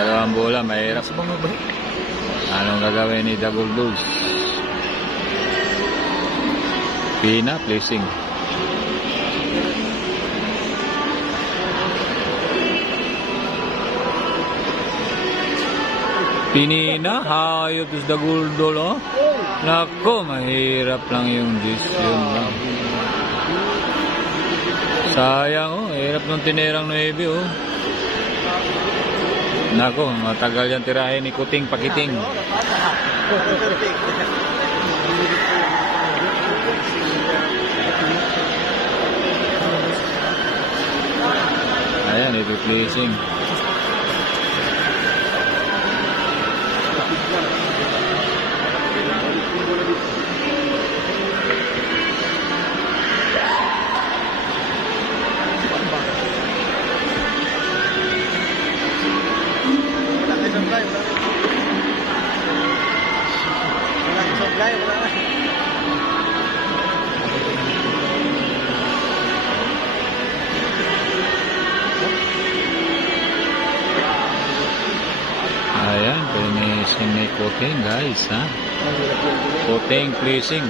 Dalawang bola, mahirap. Anong gagawin ni The Gold Bulls? Pina, placing. Pinina, hayop is The Gold Bull, oh. Nako, mahirap lang yung yun lang. Sayang, oh. Hirap nung tinirang 9, oh. Nako, matagal yan tirahin ni Kuting Pakiting. Ayan, ito placing. Ayan, finishing ni Kuting guys, ha? Kuting placing.